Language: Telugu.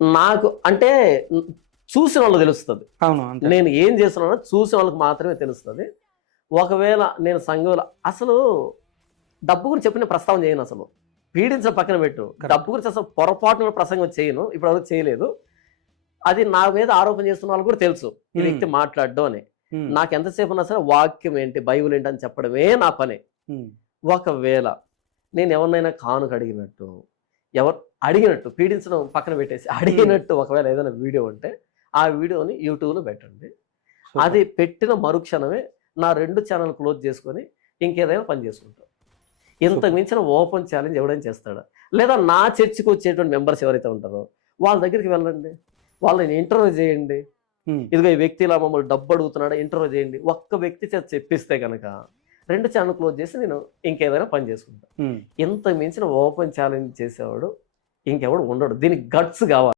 నాకు అంటే చూసిన వాళ్ళు తెలుస్తుంది. అవును అంతే. నేను ఏం చేస్తున్నానో చూసిన వాళ్ళకి మాత్రమే తెలుస్తుంది. ఒకవేళ నేను సంఘంలో అసలు డబ్బు గురించి చెప్పిన ప్రస్తావన చేయను. అసలు పీడించడం పక్కన పెట్టు, డబ్బు గురించి అసలు పొరపాటున ప్రసంగం చేయను, ఇప్పటివరకు చేయలేదు. అది నా మీద ఆరోపణ చేస్తున్న వాళ్ళు కూడా తెలుసు ఈ వ్యక్తి మాట్లాడడం అని. నాకు ఎంతసేపు ఉన్నా సరే వాక్యం ఏంటి, బైబుల్ ఏంటి అని చెప్పడమే నా పని. ఒకవేళ నేను ఎవరినైనా కానుక అడిగినట్టు, ఎవరు అడిగినట్టు, పీడించడం పక్కన పెట్టేసి అడిగినట్టు ఒకవేళ ఏదైనా వీడియో ఉంటే ఆ వీడియోని యూట్యూబ్లో పెట్టండి. అది పెట్టిన మరుక్షణమే నా 2 ఛానల్ క్లోజ్ చేసుకొని ఇంకేదైనా పని చేసుకుంటాం. ఇంతకు మించిన ఓపెన్ ఛాలెంజ్ ఎవడైనా చేస్తాడా? లేదా నా చర్చికి వచ్చేటువంటి మెంబర్స్ ఎవరైతే ఉంటారో వాళ్ళ దగ్గరికి వెళ్ళండి, వాళ్ళని ఇంటర్వ్యూ చేయండి. ఇదిగో ఈ వ్యక్తి ఇలా మమ్మల్ని డబ్బు అడుగుతున్నాడా, ఇంటర్వ్యూ చేయండి. ఒక్క వ్యక్తి చేత చెప్పిస్తే కనుక 2 ఛానల్ క్లోజ్ చేసి నేను ఇంకేదైనా పని చేసుకుంటాను. ఇంతకు మించిన ఓపెన్ ఛాలెంజ్ చేసేవాడు ఇంకెవడు ఉండడు. దీనికి గట్స్ కావాలి.